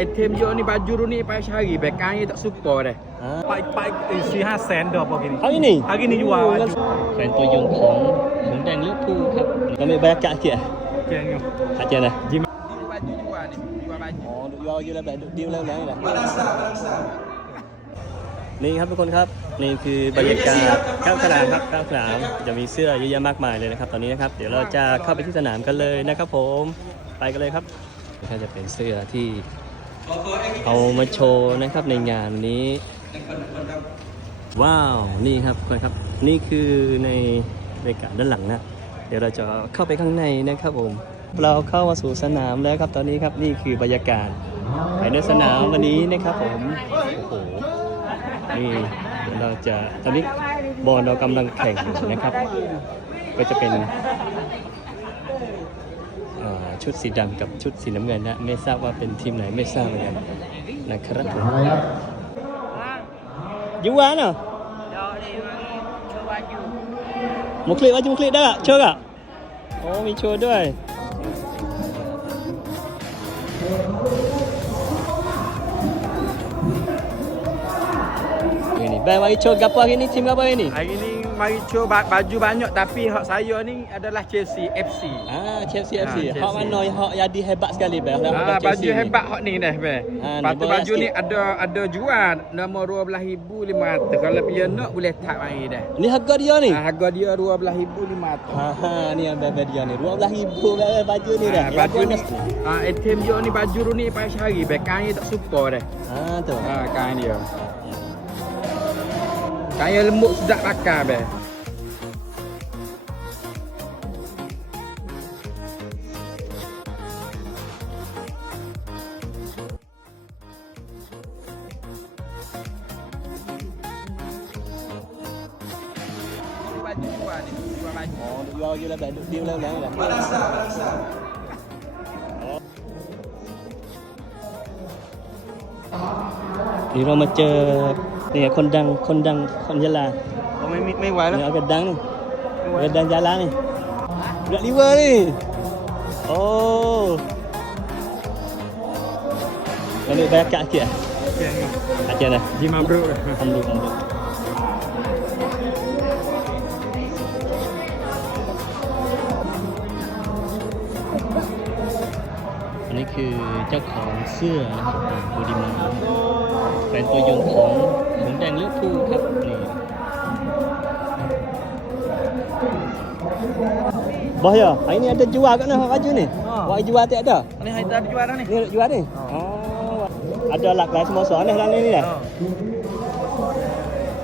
เ item je นี่ป j า ni p a k a ี่ e h a r า bekan ni t a ป suka dah. p a ่า i isi 5 s ป n dah apa g นี i h a r กินนี่ i ni j u a าแฟนตัวยงของหงแดงเลือดผูครับแล้วมีบรรยากาเกียร์เ a ี ni. อาเจาร์นะอ๋อดูยอยู่แล้วแบบดิวแล้วแล้วนี่แหละนี่ครับทุกคนครับนี่คือบรรยากาศข้างสนามครับข้างสนาม จะมีเสื้อเยอะแยะมากมายเลยนะครับตอนนี้นะครับเดี๋ยวเราจะเข้าไปที่สนามกันเลยนะครับ ผมไปกันเลยครับก็จะเป็นเสื้อที่เอามาโชว์นะครับในงานนี้ว้าวนี่ครับคุณครับนี่คือในบรรยากาศด้านหลังนะเดี๋ยวเราจะเข้าไปข้างในนะครับผม เราเข้ามาสู่สนามแล้วครับตอนนี้ครับนี่คือบรรยากาศภายในสนามวันนี้นะครับ ผมโอ้โหนี่เราจะตอนนี้บอลเรากำลังแข่งนะครับ ก็จะเป็นชุดสีดำกับชุดสีน้ำเงินนะไม่ทราบว่าเป็นทีมไหนไม่ทราบเหมือนกันนะครับผมยูวานเหรอมุคลิว่าจุมคลิได้อะเชือ่อะโอ้มีโชว์ด้วยนี่ b บ i k baik cok apa hari ni tim apa ก a r i mari cuba baju banyak tapi hak saya ni adalah Chelsea FC. Ah Chelsea FC. Ah, hak mana hak jadi hebat sekali be. Ah Chelsea baju ni. hebat hak ni dah be. Ah, Patu baju ni ada ada jual nama 12500. Kalau dia nak boleh tak mari dah. Ni harga dia ni. Ah, harga dia 12500. Ha ah, ha ni yang be dia ni. 12000 baju ni dah. Ah, baju ni. Ah item dia ni baju ni pasal hari be kain tak suka deh. Ah tu. Ah kain dia. Kaya lemuk sedap bakar be. Ồ, được lo vô lên lại, được điêu lên lại là. Balance, balance. thì rồi mà chờ เนี่ยคนดังคนดังคนยะลาไม่ไม่ไม่ไหวแล้วเนี่ยเกิดดังนี่กิดดังยะลานี่เดือดริเวอร์นี่ โอ้แล้วนี่บรกานเกี่ยอาจารย์นะยิมาบรูทำดูทำดูอันนี้คือเจ้าของเสื้อนะครับบูดิมาป็นตัวยงของ vẫn đang lướt ada jual kat baju ni? Oh. jual tiada. Ini hari tadi ni. Ni jual ni. Oh. Ada lak lain semua soalan dalam ni dah.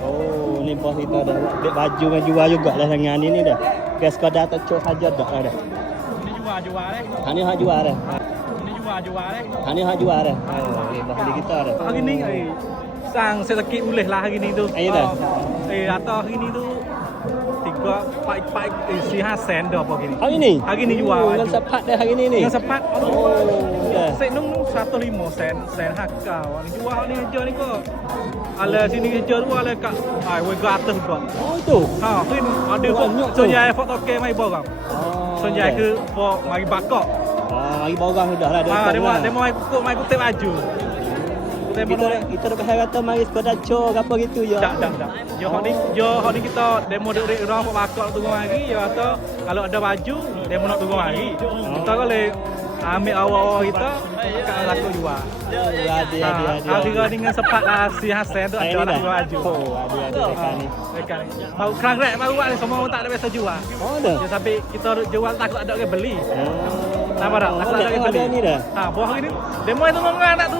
Oh. oh, ni bos kita dah baju dan jual juga lah dengan dah. Kes kau dah tak cuk Ini jual jual dah. Ha ni jual dah. Ini jual jual dah. Ha ni jual dah. Oh, ni kita dah sang sesekit boleh lah hari ni tu. Ayo dah. Oh, eh, atau hari ni tu tiga pak pak eh, si sen dah apa gini. Hari ni. Hari ni jual. Yang oh, dengan sepat dah hari ni ni. Yang sepat. Oh. oh yeah. Set nung nung satu lima sen sen harga. Ni jual ni kerja ni ko. Ala sini kerja tu ala kak. Ai we got the Oh tu. Ha, pin ada ko. So ya foto ke mai borang. Oh. So ya ke bo mari bakok. Ah, mari borang dah lah. Ha, dia mau dia mau mai kutuk mai kutuk baju boleh kita dah berharap tu mari sekolah dah cok apa gitu ya. Tak tak tak. Yo hari yo hari kita demo dek rek orang pakak tunggu lagi ya atau kalau ada baju demo nak tunggu hari. Kita boleh ambil awal-awal kita akan laku juga. Ya, ya dia dia dia. Aku dengan sepat si Hasan tu ada nak baju. Oh ada ada kan. Mau kerang rek mau buat semua tak ada biasa jua. Oh ada. Ya tapi kita jual takut ada orang beli. Oh. Nama dah. Aku ada ni dah. Ha, buah hari ni. Demo itu memang anak tu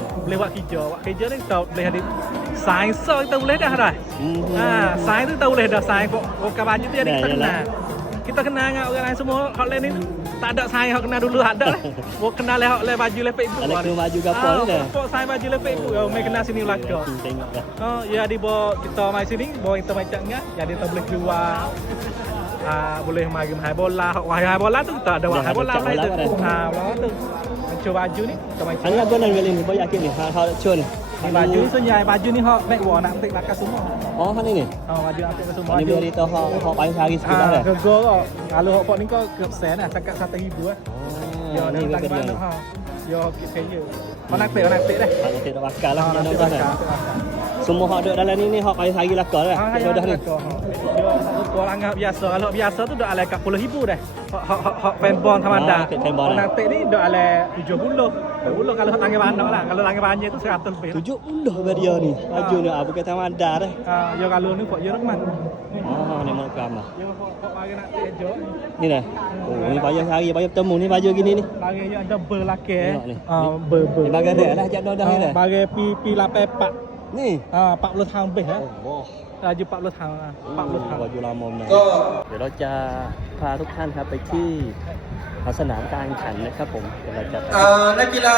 lewat hijau awak kerja ni tau boleh hadir sai so kita boleh dah dah ha sai tu tahu boleh dah sai kok kok kawan tu jadi kita kenal kita kenal dengan orang lain semua hot lain ni tak ada saya hot kenal dulu ada lah buat kenal leh hot leh baju leh Facebook ada kenal baju gapol dah kok saya baju leh Facebook oh mai kenal sini laka oh ya di bawa kita mai sini bawa kita mai caknya jadi kita boleh keluar Ah, boleh main game hai bola, hai bola tu kita ada hai bola lain tu. Ah, bola tu. ชวบาจูนี่ทำไมอันนี้ก็นั่นเวลินบอยากินนี่ฮะเขาชวนบาจูนี่ส่วนใหญ่บาจูนี่เขาแม่วอนักเตะนักกระสุนอ๋อเขานี่นี่อ๋อบาจูนักเตะกระสุนบาจูนี่ตัวเขาเขาไปชากิสกินเลยเกือบก้ก็อาลูเขาปอนี่ก็เกือบแสนอ่ะสักสักตีบัวยอดีนี่ก็เป็นเลยเดี๋ยวกินเพลงอยู่มานักเตะมานักเตะได้นักเตะตะวันกาแล้วนักเตะตะวันีาย semua hak duduk dalam ni ni hak kaya sehari laka lah. Ah, ya, ha, dah ni. Kau orang biasa. Kalau biasa tu duk alai kat puluh ribu dah. Hak fan bon sama ada. Ah, orang nanti ni duk alai tujuh puluh. Puluh kalau tangan banyak lah. Kalau tangan banyak tu seratus lebih. Tujuh puluh ke dia ni. Laju ah. ni lah. Bukan sama ada dah. Ya kalau ni kok jarak mah. Oh, ni mau kam lah. Ni dah. Oh, ni bayar hari bayar bertemu ni baju gini ni. Bagi yang ada berlaki eh. Ah, ber ber. Ni bagi lah, dah lah jak dah dah ni. Bagi pi pi lapai pak. นี่อ่าปัับรถทางเปฮนะอายู่ปัับรถทางปัับรถทางวัูุ่รามอนเดี๋ยวเราจะพาทุกท่านครับไปที่ สนามการแข่งนะครับผมเดี๋ยวเราจะเอ่อนักกีฬา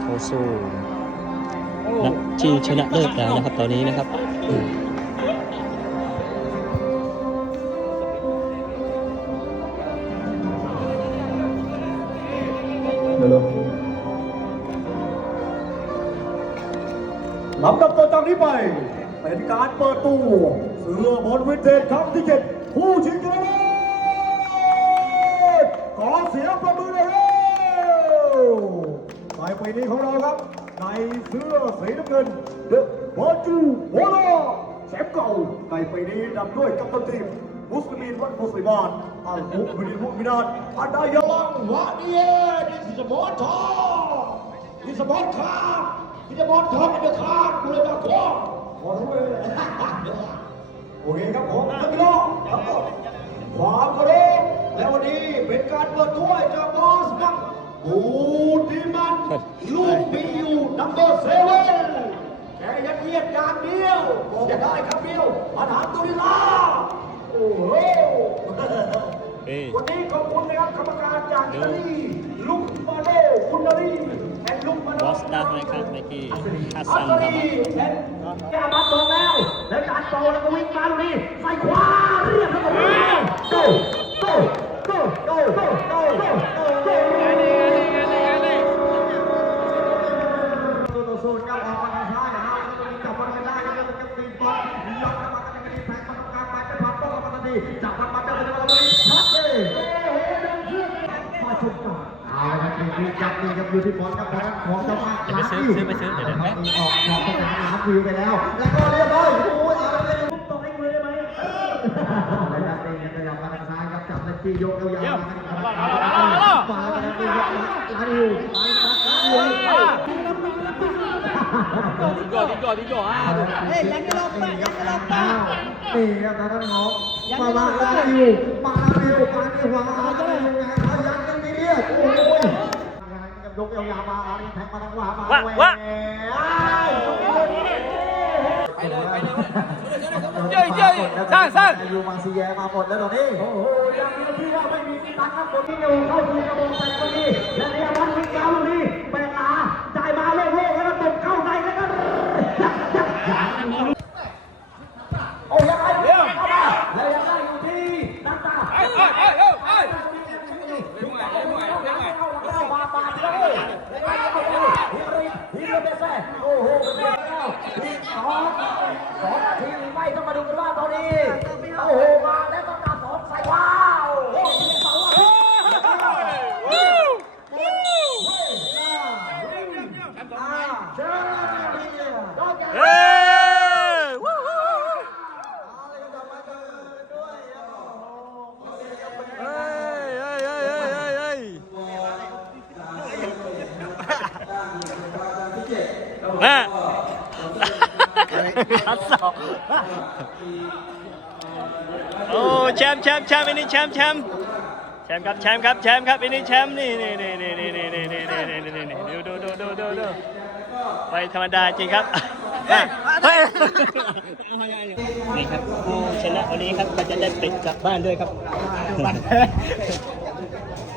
โชซูนักชิงชนะเลิศแล้วนะครับตอนนี้นะครับเดี๋ยวลำดับต่อจากนี้ไป เป็นการเปิดตู้เสื้อบนวินเทจครั้งที่เจ็ดผู้ชิงชนะเลิศขอเสียงประมือเลยปไปนี้ของเราครับในเสื้อสีน้ำเงินเดอะบอจูวอลแชมป์เก่าในปีนี้นำด้วยกัปตันทีมมุสลิมวัดมุสลิมานอัลมุมินมุมินาดอันดายาลังวะเดียดิสมอทอดิสมอทคาพิจาบอลทองเป็นเดือดขาดกูเลยมาขอขอรู้เลยโอเคครับผมนะพี่น้องครับความกระเดดและวันนี้เป็นการเปิดถ้วยจากบอสบักบูดิมัน ลูกบีอยู่นัมเบอร์เซเว่นแกยัดเยียดอย่างเดียว จะได้ครับเบียวปาญหาตุลิลาโอ้โหวันนี้ขอบคุณนะครับกรรมการจากอิตาลีที่ฮัสซันครับแามัตรงแล้ว แล้วจานโตแล้วก็วิ่งมาตรงนี้ใส่ขวาเรียบแล้วก็วิ่งโตโตโตโตโตโตโตโตโโตกัตอโตมาตาโต้ตยนตคโตบจตบโตนไม่โต้นโตรับจโตตบอลลโตกเข้โตาก็จโตระดิโตแทงมโตรโตลางไโตะผ่าโต้อโตาทันโตจับยืนยันเลยครับยูที่บอลครับทาด้ของเจ้าภาพ้างอยู่ไปซ้อีวไปอยออกไปไปแล้วแล้วก็เรียบร้อยโอ้ยเอาไปเลยตบให้มือได้ไหมระยะเตะกะยะมาทางซ้ายครับจับและที่ยกยาวๆาะคับฝ่าแล้วลกาดิวลาดิวลาดยว่ i n อ g a l t i อ g g a l tinggal, tinggal. Ah, eh, lagi ล o m ก a t l อ g ไป o m p a t ั h kata-kata ngok. Mama lagi, m a m ลยกเอวยาวมาแทงมาทางขวามาแหวกไปเลยไปเลยเย้เย้สั้างสร้าอยู่มาซีแยมาหมดแล้วตอนนี้โอ้โหยังมีที่ว่าไม่มีที่พักครับคนที่อยูเข้าดูกระบวนการเข้าไส่โอ้โหเทีมสองสองนาที ไม่ต้องมาดูกันว่าตอนนี้โอ้แชมป์แชมป์แชมป์อันนี้แชมป์แชมป์แชมป์ครับแชมป์ครับแชมป์ครับอันนี้แชมป์นี่นี่นี่นี่นี่นี่นี่นี่นี่นี่นี่นี่ดูดูดูดูดูดูไปธรรมดาจริงครับเฮ้ยนี่ครับผู้ชนะวันนี้ครับก็จะได้ติดกลับบ้านด้วยครับ